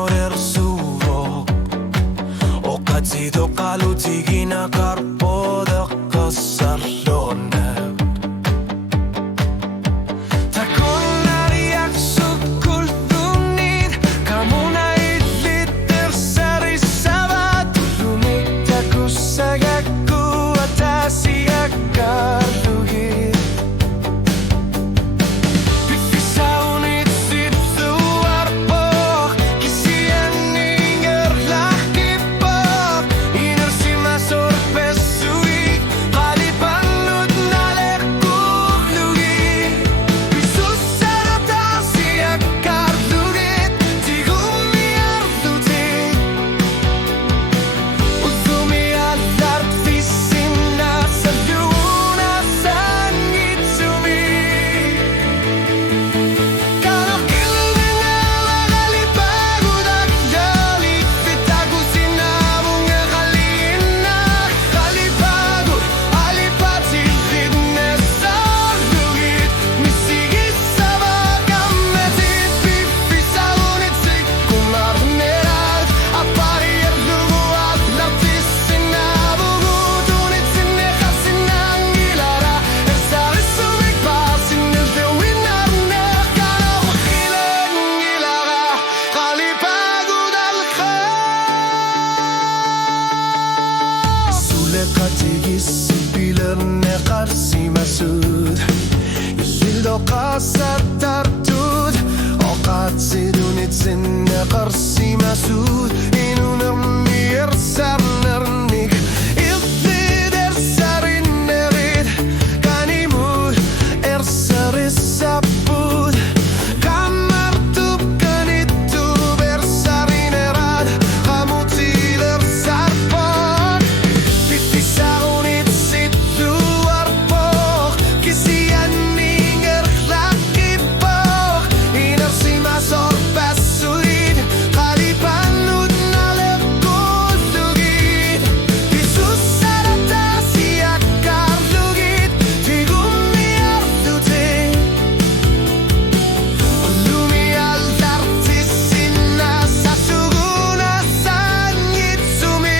norer suvo o katsido kalutigina karpoda kasarlone Katigis bilarne qarsi masud Yildo qasat tartud Oqat sidunit sinne qarsi masud Inunir mir sarnirnik Iltid ersarin nerid Kanimud ersaris sapud Kamartub kanitub ersarin erad Qamutil ersarpon Saunit situ arpoch Kisian ninger lakipoch Inersi masor pasuid Kalipanud nalekut lugit Isus sarata siakar lugit Tigumi artute Lumi aldartisina Sasuguna sanyitsumi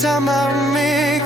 Tamarmik